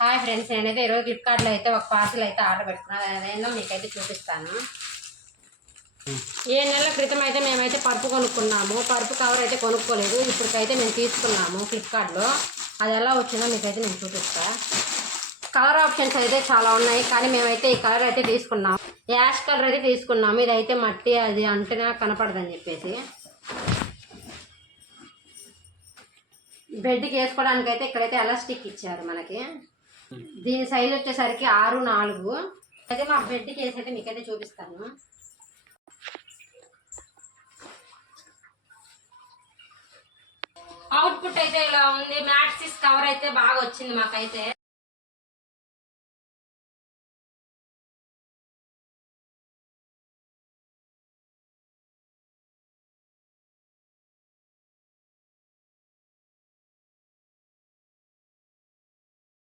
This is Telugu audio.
హాయ్ ఫ్రెండ్స్, నేనైతే ఈరోజు ఫ్లిప్కార్ట్లో అయితే ఒక పార్సల్ అయితే ఆర్డర్ పెట్టుకున్నాను. అదేందో మీకైతే చూపిస్తాను. 7 నెలల క్రితం అయితే మేమైతే పరుపు కొనుక్కున్నాము. పరుపు కవర్ అయితే కొనుక్కోలేదు. ఇప్పటికైతే మేము తీసుకున్నాము ఫ్లిప్కార్ట్లో. అది ఎలా వచ్చిందో మీకైతే నేను చూపిస్తాను. కలర్ ఆప్షన్స్ అయితే చాలా ఉన్నాయి, కానీ మేమైతే ఈ కలర్ అయితే తీసుకున్నాము. యాష్ కలర్ అయితే తీసుకున్నాము. ఇదైతే మట్టి అది అంటేనే కనపడదని చెప్పేసి బెడ్కి వేసుకోవడానికి అయితే ఇక్కడైతే ఎలాస్టిక్ ఇచ్చారు మనకి. దీని సైజ్ వచ్చేసరికి 6'4". అయితే మా బెడ్కి వేసి అయితే మీకైతే చూపిస్తాను. అవుట్పుట్ అయితే ఇలా ఉంది. మ్యాట్సిస్ కవర్ అయితే బాగా వచ్చింది మాకైతే.